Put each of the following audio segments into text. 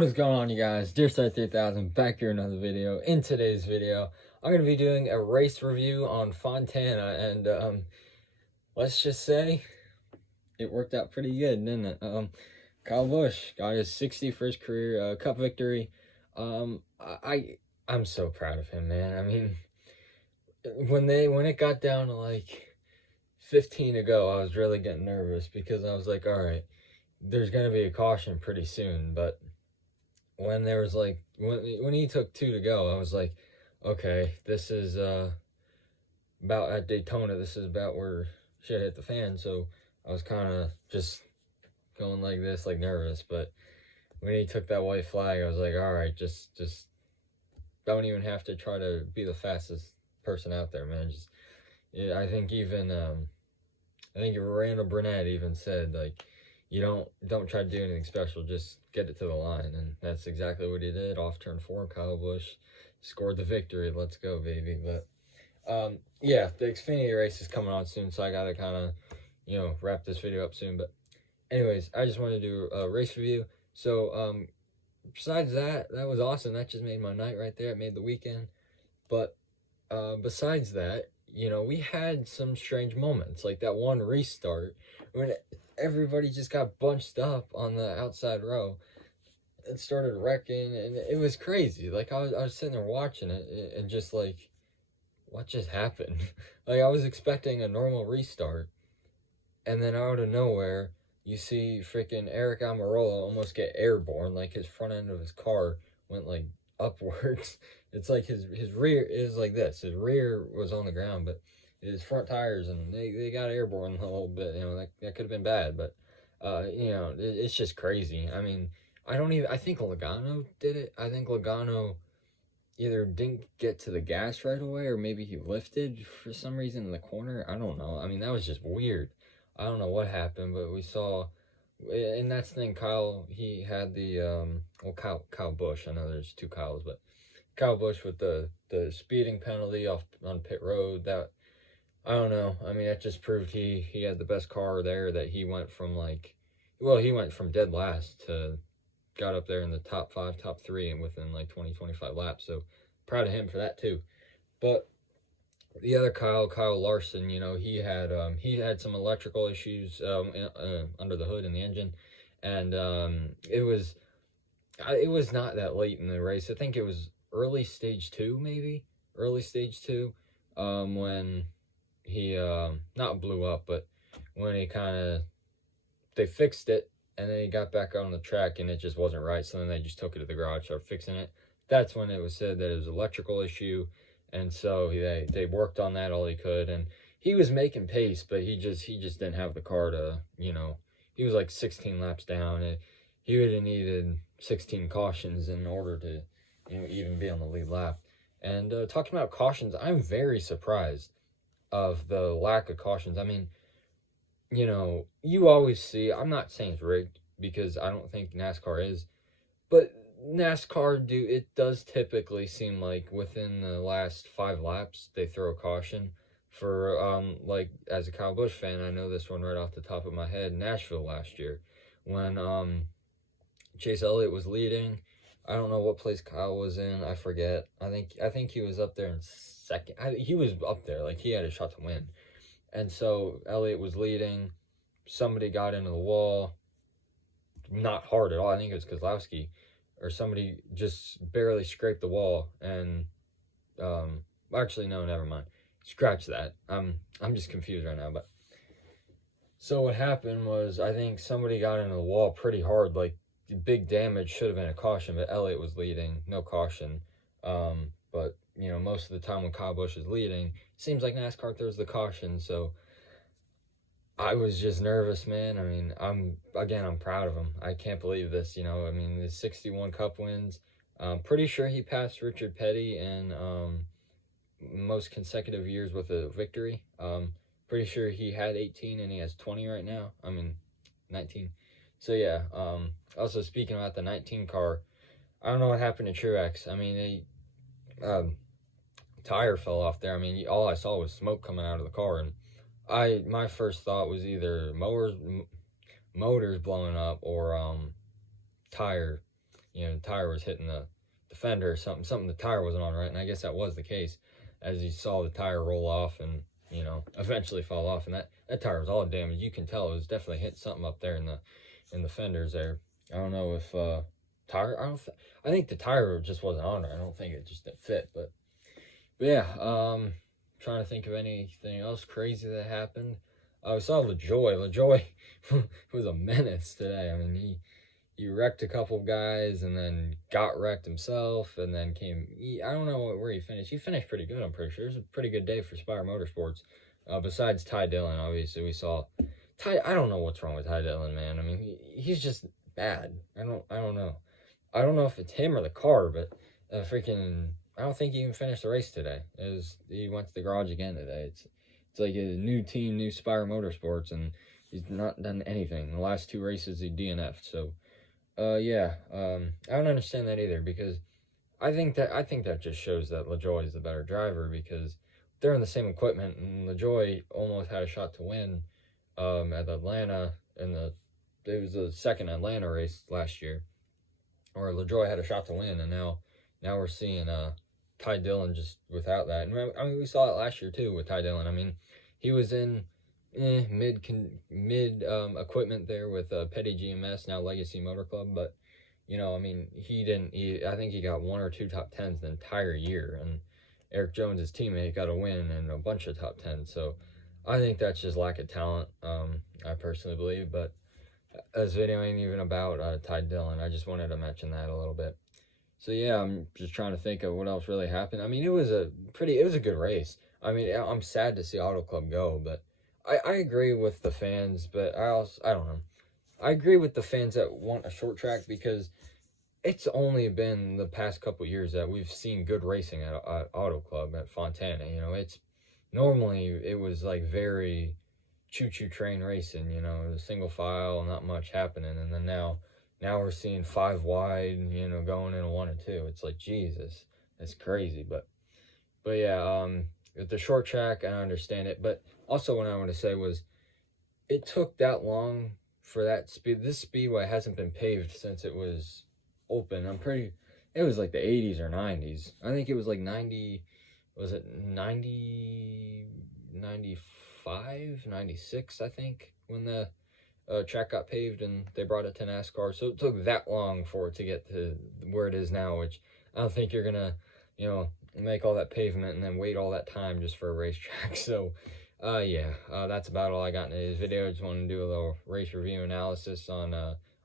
What is going on, you guys? Deerside 3000 back here another video. In today's video, I'm going to be doing a race review on Fontana, and let's just say it worked out pretty good, didn't it? Kyle Busch got his 61st career Cup victory. I'm so proud of him, man. I mean, when it got down to like 15 to go, I was really getting nervous because I was like, all right, there's going to be a caution pretty soon, but when there was like when he took 2 to go, I was like, okay, this is about at Daytona, this is about where shit hit the fan. So I was kind of just going like this, like nervous. But when he took that white flag, I was like, all right, just don't even have to try to be the fastest person out there, man. Just yeah, I think Randall Burnett even said, like, you don't try to do anything special, just get it to the line. And that's exactly what he did. Off turn 4, Kyle Busch scored the victory. Let's go, baby. But yeah, the Xfinity race is coming on soon, so I gotta kind of wrap this video up soon. But anyways, I just wanted to do a race review. So besides that was awesome. That just made my night right there. It made the weekend. But besides that, we had some strange moments, like that one restart when everybody just got bunched up on the outside row and started wrecking, and it was crazy. Like, I was sitting there watching it and just like, what just happened? Like, I was expecting a normal restart, and then out of nowhere, you see freaking Eric Almirola almost get airborne. Like, his front end of his car went like upwards. It's like his rear is like this. His rear was on the ground, but his front tires, and they got airborne a little bit. That could have been bad, but it's just crazy. I mean, I think Logano did it. I think Logano either didn't get to the gas right away, or maybe he lifted for some reason in the corner. I don't know. I mean, that was just weird. I don't know what happened, but we saw, and that's the thing, Kyle, he had the Kyle Busch. I know there's two Kyles, but Kyle Busch with the speeding penalty off on pit road. That, I don't know. I mean, that just proved he had the best car there, that he went from he went from dead last to got up there in the top 5, top 3, and within like 20-25 laps. So proud of him for that too. But the other Kyle Larson, he had some electrical issues under the hood in the engine, and it was not that late in the race. I think it was early stage 2, maybe early stage 2, when he not blew up, but when they fixed it, and then he got back out on the track and it just wasn't right. So then they just took it to the garage, started fixing it. That's when it was said that it was an electrical issue, and so they worked on that all he could, and he was making pace, but he just didn't have the car to, he was like 16 laps down, and he would have needed 16 cautions in order to even be on the lead lap. And talking about cautions, I'm very surprised of the lack of cautions. I mean, you always see, I'm not saying it's rigged, because I don't think NASCAR is, but NASCAR it does typically seem like within the last 5 laps they throw a caution for like, as a Kyle Busch fan, I know this one right off the top of my head. Nashville last year, when Chase Elliott was leading. I don't know what place Kyle was in, I forget. I think he was up there in second. He was up there, like he had a shot to win. And so Elliott was leading. Somebody got into the wall, not hard at all. I think it was Kozlowski, or somebody just barely scraped the wall. And actually, no, never mind. Scratch that. I'm just confused right now. But so what happened was, I think somebody got into the wall pretty hard, like big damage. Should have been a caution, but Elliott was leading, no caution. But most of the time when Kyle Busch is leading, it seems like NASCAR throws the caution. So I was just nervous, man. I mean, I'm proud of him. I can't believe this. I mean, the 61 Cup wins. I'm pretty sure he passed Richard Petty in most consecutive years with a victory. Pretty sure he had 18 and he has 20 right now. I mean, 19. So yeah. Also, speaking about the 19 car, I don't know what happened to Truex. I mean, tire fell off there. I mean, all I saw was smoke coming out of the car, and my first thought was either motors blowing up, or tire you know, the tire was hitting the fender or something the tire wasn't on right, and I guess that was the case, as you saw the tire roll off and, you know, eventually fall off, and that tire was all damaged. You can tell it was definitely hit something up there in the fenders there. I don't know if tire. I think the tire just wasn't on there. I don't think it just didn't fit. But yeah. Trying to think of anything else crazy that happened. I saw LaJoy. LaJoy was a menace today. I mean, he wrecked a couple of guys and then got wrecked himself and then I don't know where he finished. He finished pretty good, I'm pretty sure. It was a pretty good day for Spire Motorsports. Besides Ty Dillon, obviously, we saw Ty. I don't know what's wrong with Ty Dillon, man. I mean, he's just bad. I don't know. I don't know if it's him or the car, but I don't think he even finished the race today. He went to the garage again today. It's like a new team, new Spire Motorsports, and he's not done anything. The last two races he DNF'd. So, yeah, I don't understand that either, because I think that just shows that LaJoy is the better driver, because they're in the same equipment, and LaJoy almost had a shot to win at Atlanta it was the second Atlanta race last year, or LaJoy had a shot to win, and now we're seeing Ty Dillon just without that. And I mean, we saw it last year too with Ty Dillon. I mean, he was in mid equipment there with Petty GMS, now Legacy Motor Club, but you know, I mean, I think he got 1 or 2 top 10s the entire year, and Eric Jones, his teammate, got a win and a bunch of top 10s. So I think that's just lack of talent, I personally believe. But this video ain't even about Ty Dillon. I just wanted to mention that a little bit. So yeah, I'm just trying to think of what else really happened. I mean, it was a good race. I mean, I'm sad to see Auto Club go, but I agree with the fans, but I don't know. I agree with the fans that want a short track, because it's only been the past couple years that we've seen good racing at Auto Club at Fontana. You know, normally it was like very choo-choo train racing, you know, single file, not much happening, and then now we're seeing 5 wide, you know, going in a 1 and 2. It's like, Jesus, that's crazy. But yeah, with the short track, I understand it. But also, what I want to say was, it took that long for that speed. This speedway hasn't been paved since it was open. It was like the 80s or 90s. I think it was like 90, was it 90, 95, 96, I think, when the track got paved and they brought it to NASCAR. So it took that long for it to get to where it is now, which I don't think you're gonna, you know, make all that pavement and then wait all that time just for a racetrack. So yeah, that's about all I got in today's video. I just wanted to do a little race review analysis on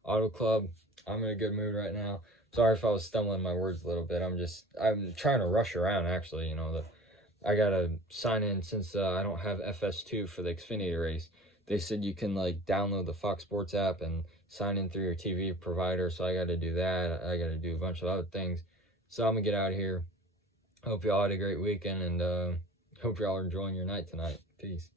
Auto Club. I'm in a good mood right now. Sorry if I was stumbling my words a little bit. I'm trying to rush around, actually. You know, I gotta sign in, since I don't have FS2 for the Xfinity race. They said you can like download the Fox Sports app and sign in through your TV provider. So I got to do that. I got to do a bunch of other things. So I'm gonna get out of here. Hope y'all had a great weekend, and hope y'all are enjoying your night tonight. Peace.